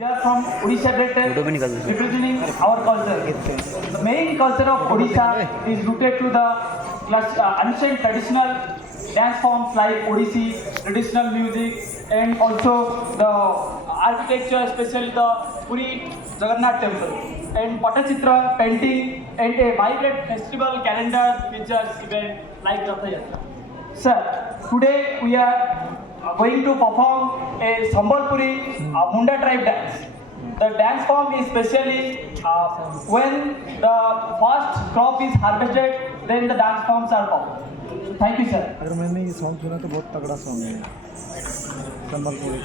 We are from Odisha representing our culture. The main culture of Odisha is rooted to the ancient traditional dance forms like Odissi, traditional music, and also the architecture, especially the Puri Jagannath temple, and Patachitra painting, and a vibrant festival calendar features event like Ratha Yatra. Sir, today we are going to perform a Sambalpuri Munda tribe dance. The dance form is specially when the first crop is harvested, then the dance forms are formed. So thank you, sir. अगर मैंने ये song सुना तो बहुत तगड़ा song है संबलपुरी।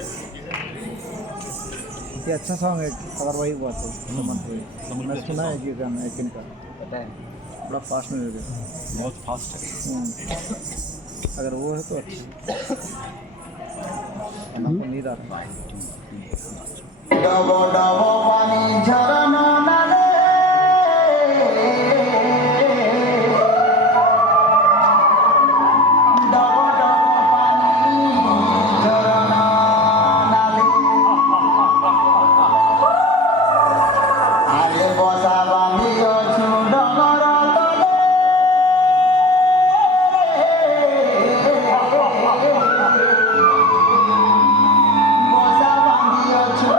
ये अच्छा सॉन्ग है, अगर वही बात है संबलपुरी। मैं सुना है ये गाना एक इनका, पता है बड़ा फास्ट में हो गया, बहुत फास्ट है। अगर वो है तो अच्छा हमको नींद आता है। डबो डबो पानी झरना नाले डबो डबो पानी झरना नाले आले बसा बांधी अछु डगर तले बसा बांधी अछु